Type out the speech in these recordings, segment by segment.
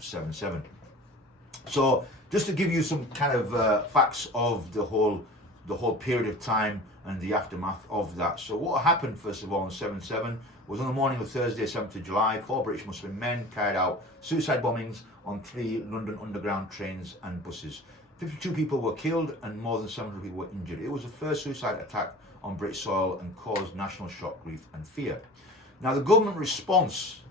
7/7. So just to give you some kind of facts of the whole period of time and the aftermath of that. So what happened first of all on 7/7 was on the morning of Thursday, 7th of July, 4 British Muslim men carried out suicide bombings on 3 London Underground trains and buses. 52 people were killed and more than 700 people were injured. It was the first suicide attack on British soil and caused national shock, grief and fear. Now the government response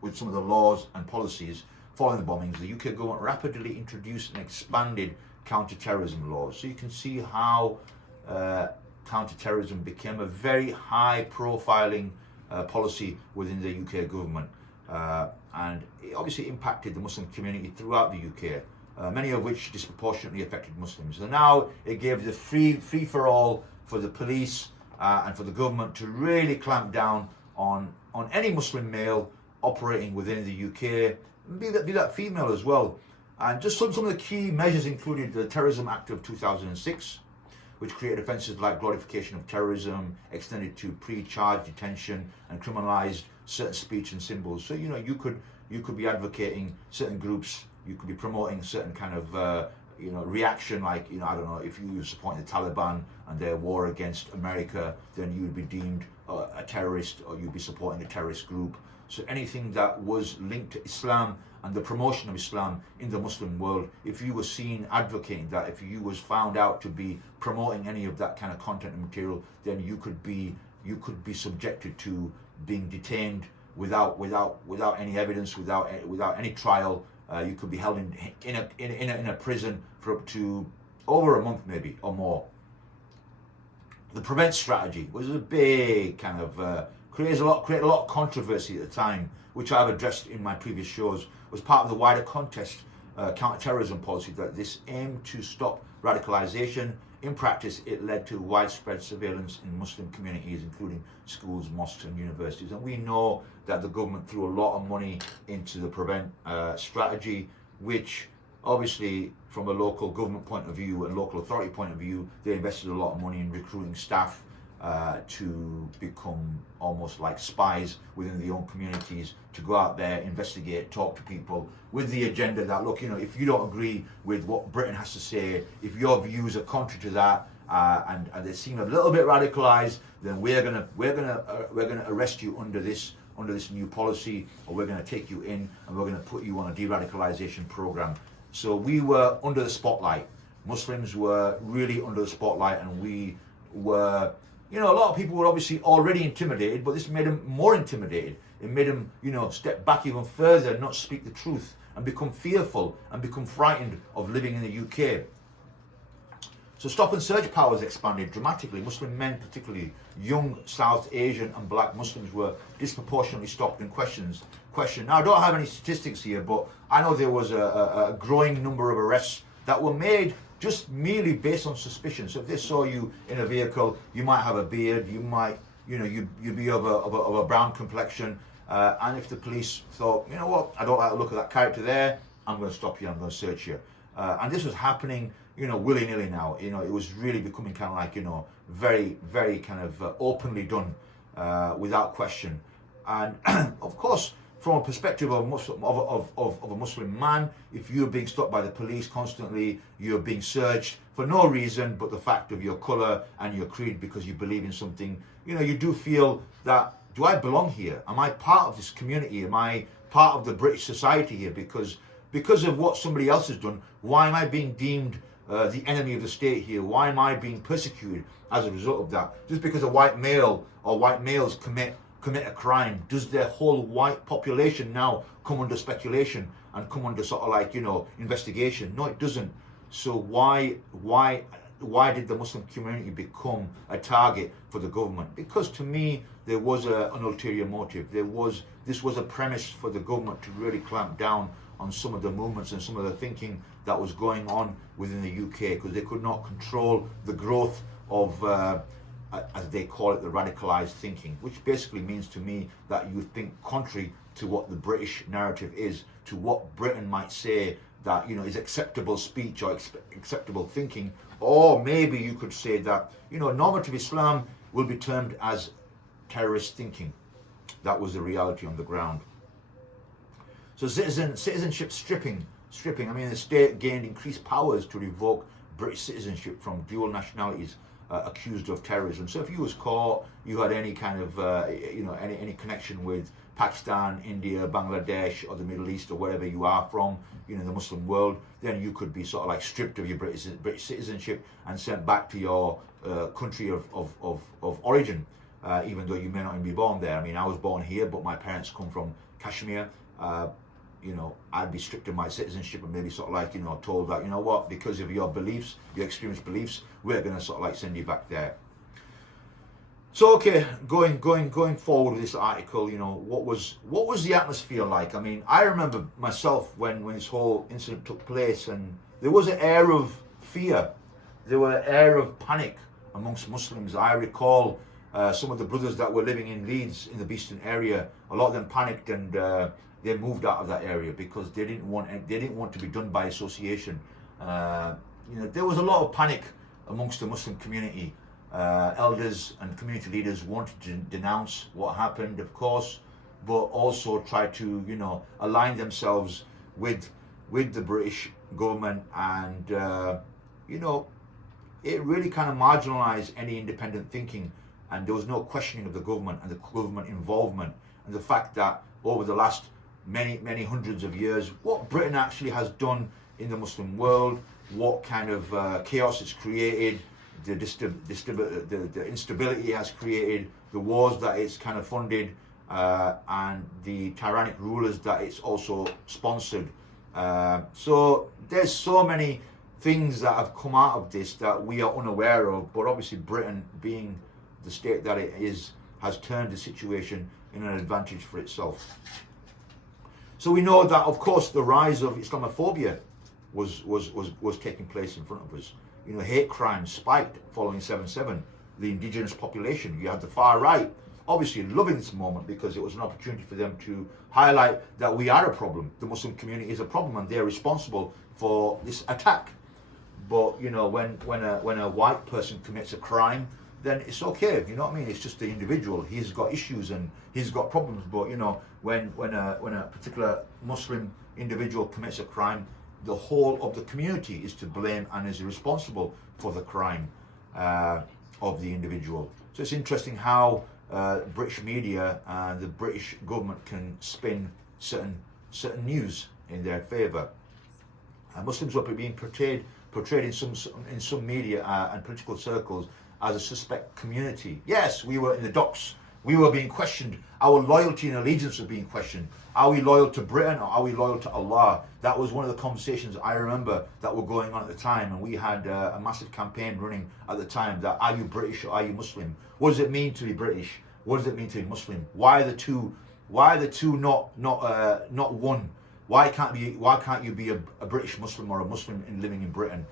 with some of the laws and policies following the bombings, the UK government rapidly introduced and expanded counter-terrorism laws. So you can see how counter-terrorism became a very high-profiling policy within the UK government, and it obviously impacted the Muslim community throughout the UK, many of which disproportionately affected Muslims. So now it gave the free-for-all for the police and for the government to really clamp down on any Muslim male operating within the UK, be that female as well. And just some of the key measures included the Terrorism Act of 2006, which created offences like glorification of terrorism, extended to pre-charge detention, and criminalised certain speech and symbols. So you could be advocating certain groups, you could be promoting certain kind of reaction, like I don't know, if you were supporting the Taliban and their war against America, then you would be deemed a terrorist, or you'd be supporting a terrorist group. So anything that was linked to Islam and the promotion of Islam in the Muslim world, if you were seen advocating that, if you was found out to be promoting any of that kind of content and material, then you could be subjected to being detained without any evidence, without any trial. You could be held in a prison for up to over a month, maybe, or more. The prevent strategy was a big kind of created a lot of controversy at the time, which I've addressed in my previous shows. Was part of the wider counter-terrorism policy that this aimed to stop radicalisation. In practice, it led to widespread surveillance in Muslim communities, including schools, mosques and universities. And we know that the government threw a lot of money into the prevent strategy, which obviously from a local government point of view and local authority point of view, they invested a lot of money in recruiting staff to become almost like spies within their own communities, to go out there, investigate, talk to people with the agenda that, look, if you don't agree with what Britain has to say, if your views are contrary to that, and they seem a little bit radicalized, then we're gonna arrest you under this new policy, or we're gonna take you in and we're gonna put you on a de-radicalization program. So we were under the spotlight. Muslims were really under the spotlight, and we were, a lot of people were obviously already intimidated, but this made them more intimidated. It made them, step back even further and not speak the truth and become fearful and become frightened of living in the UK. So stop and search powers expanded dramatically. Muslim men, particularly young South Asian and black Muslims, were disproportionately stopped and questioned. Now, I don't have any statistics here, but I know there was a growing number of arrests that were made just merely based on suspicion. So if they saw you in a vehicle, you might have a beard, you might, you'd be of a brown complexion, and if the police thought, I don't like the look of that character there, I'm going to stop you, I'm going to search you. And this was happening, willy-nilly now. It was really becoming kind of like, very, very kind of openly done, without question. And of course, from a perspective of a Muslim man, if you're being stopped by the police constantly, you're being searched for no reason but the fact of your colour and your creed, because you believe in something, you do feel that, do I belong here? Am I part of this community? Am I part of the British society here? Because of what somebody else has done, why am I being deemed the enemy of the state here? Why am I being persecuted as a result of that? Just because a white male or white males commit a crime, does their whole white population now come under speculation and come under sort of like, investigation? No, it doesn't. So why did the Muslim community become a target for the government? Because to me, there was an ulterior motive. This was a premise for the government to really clamp down on some of the movements and some of the thinking that was going on within the UK, because they could not control the growth of as they call it, the radicalized thinking, which basically means to me that you think contrary to what the British narrative is, to what Britain might say that is acceptable speech or acceptable thinking, or maybe you could say that normative Islam will be termed as terrorist thinking. That was the reality on the ground. So citizenship stripping. I mean, the state gained increased powers to revoke British citizenship from dual nationalities accused of terrorism. So if you was caught, you had any kind of, any connection with Pakistan, India, Bangladesh, or the Middle East, or wherever you are from, the Muslim world, then you could be sort of like stripped of your British citizenship and sent back to your country of origin, even though you may not even be born there. I mean, I was born here, but my parents come from Kashmir. I'd be stripped of my citizenship and maybe sort of like, told that, what, because of your beliefs, your extremist beliefs, we're going to sort of like send you back there. So, okay, going forward with this article, what was the atmosphere like? I mean, I remember myself when this whole incident took place, and there was an air of fear, there was an air of panic amongst Muslims. I recall some of the brothers that were living in Leeds in the Beeston area, a lot of them panicked and they moved out of that area because they didn't want to be done by association. There was a lot of panic amongst the Muslim community. Elders and community leaders wanted to denounce what happened, of course, but also try to, align themselves with the British government, and it really kind of marginalized any independent thinking, and there was no questioning of the government and the government involvement, and the fact that over the last many hundreds of years, what Britain actually has done in the Muslim world, what kind of chaos it's created, the instability it has created, the wars that it's kind of funded, and the tyrannic rulers that it's also sponsored. So there's so many things that have come out of this that we are unaware of, but obviously Britain, being the state that it is, has turned the situation in an advantage for itself. So we know that, of course, the rise of Islamophobia was taking place in front of us. Hate crimes spiked following 7/7. The indigenous population, you had the far right, obviously loving this moment because it was an opportunity for them to highlight that we are a problem. The Muslim community is a problem, and they're responsible for this attack. But when a white person commits a crime, then it's okay. You know what I mean? It's just the individual. He's got issues and he's got problems. But when a particular Muslim individual commits a crime, the whole of the community is to blame and is responsible for the crime of the individual. So it's interesting how British media and the British government can spin certain news in their favour. Muslims were being portrayed in some media and political circles as a suspect community. Yes, we were in the docks. We were being questioned. Our loyalty and allegiance was being questioned. Are we loyal to Britain or are we loyal to Allah? That was one of the conversations I remember that were going on at the time, and we had a massive campaign running at the time that, are you British or are you Muslim? What does it mean to be British? What does it mean to be Muslim? Why are the two not one? Why can't you be a British Muslim or a Muslim living in Britain?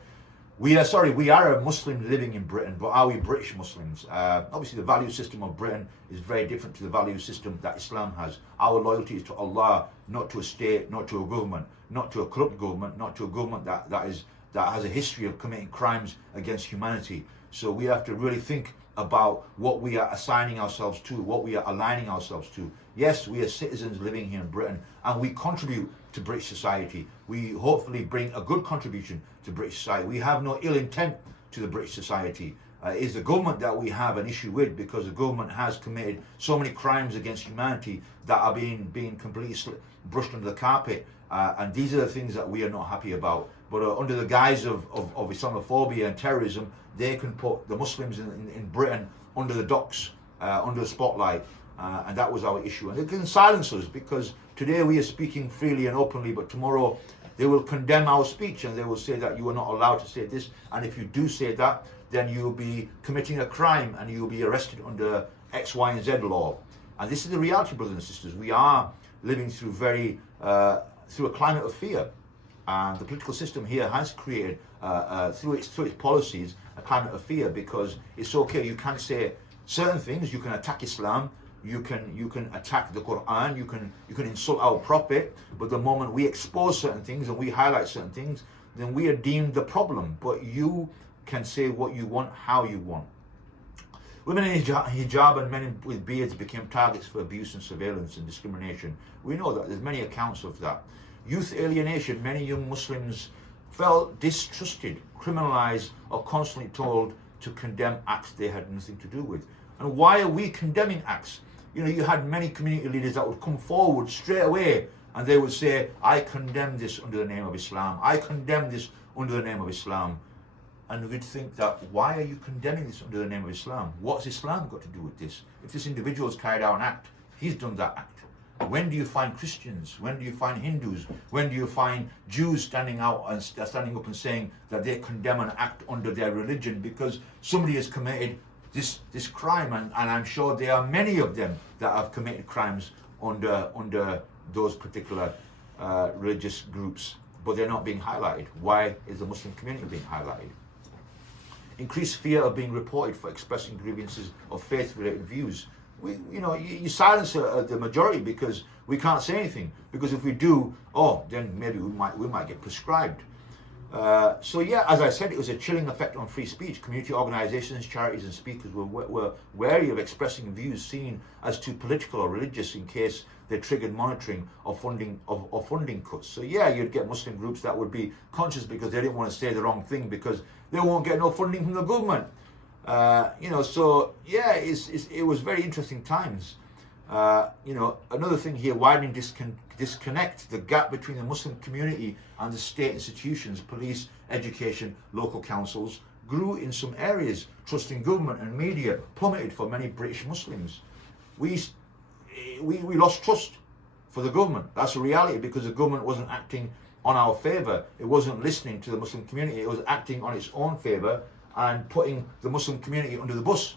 We are a Muslim living in Britain, but are we British Muslims? Obviously, the value system of Britain is very different to the value system that Islam has. Our loyalty is to Allah, not to a state, not to a government, not to a corrupt government, not to a government that has a history of committing crimes against humanity. So we have to really think about what we are assigning ourselves to, what we are aligning ourselves to. Yes, we are citizens living here in Britain, and we contribute to British society. We hopefully bring a good contribution to British society. We have no ill intent to the British society. It is the government that we have an issue with, because the government has committed so many crimes against humanity that are being completely brushed under the carpet. And these are the things that we are not happy about. But under the guise of Islamophobia and terrorism, they can put the Muslims in Britain under the docks, under the spotlight. And that was our issue. And they can silence us, because today we are speaking freely and openly, but tomorrow they will condemn our speech and they will say that you are not allowed to say this. And if you do say that, then you will be committing a crime and you will be arrested under X, Y, and Z law. And this is the reality, brothers and sisters. We are living through through a climate of fear. And the political system here has created, through its policies, a climate of fear, because it's okay. You can say certain things. You can attack Islam. You can attack the Quran. You can insult our Prophet. But the moment we expose certain things and we highlight certain things, then we are deemed the problem. But you can say what you want, how you want. Women in hijab and men with beards became targets for abuse and surveillance and discrimination. We know that. There's many accounts of that. Youth alienation. Many young Muslims felt distrusted, criminalized, or constantly told to condemn acts they had nothing to do with. And why are we condemning acts? You had many community leaders that would come forward straight away and they would say, I condemn this under the name of Islam. I condemn this under the name of Islam. And we'd think that, why are you condemning this under the name of Islam? What's Islam got to do with this? If this individual's carried out an act, he's done that act. When do you find Christians? When do you find Hindus? When do you find Jews standing up and saying that they condemn an act under their religion because somebody has committed this crime? And I'm sure there are many of them that have committed crimes under those particular religious groups, but they're not being highlighted. Why is the Muslim community being highlighted? Increased fear of being reported for expressing grievances of faith-related views. You silence the majority because we can't say anything. Because if we do, then maybe we might get prescribed. So yeah, as I said, it was a chilling effect on free speech. Community organizations, charities, and speakers were wary of expressing views seen as too political or religious in case they triggered monitoring or funding cuts. So yeah, you'd get Muslim groups that would be conscious because they didn't want to say the wrong thing because they won't get no funding from the government. So yeah, it was very interesting times. Another thing here, widening disconnect, the gap between the Muslim community and the state institutions, police, education, local councils, grew in some areas. Trust in government and media plummeted for many British Muslims. We lost trust for the government. That's a reality because the government wasn't acting on our favour. It wasn't listening to the Muslim community. It was acting on its own favour and putting the Muslim community under the bus.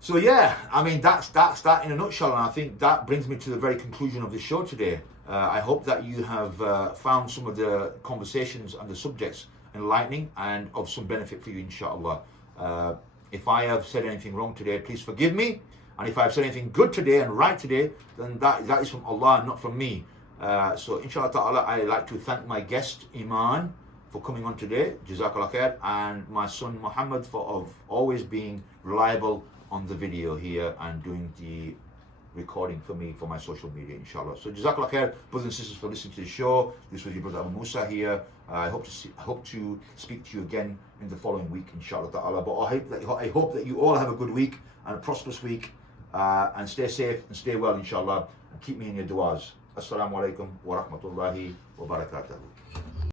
So yeah, I mean that's that in a nutshell, and I think that brings me to the very conclusion of the show today. I hope that you have found some of the conversations and the subjects enlightening and of some benefit for you, inshallah. If I have said anything wrong today, please forgive me. And if I have said anything good today and right today, then that is from Allah and not from me. So inshallah ta'ala, I'd like to thank my guest, Iman, for coming on today, Jazakallah khair, and my son Muhammad for always being reliable on the video here and doing the recording for me for my social media, inshallah. So Jazakallah khair, brothers and sisters, for listening to the show. This was your brother Abu Musa here. I hope to speak to you again in the following week, inshallah ta'ala. But I hope that you all have a good week and a prosperous week, and stay safe and stay well, inshallah, and keep me in your du'as. Assalamu alaikum wa rahmatullahi wa barakatuh.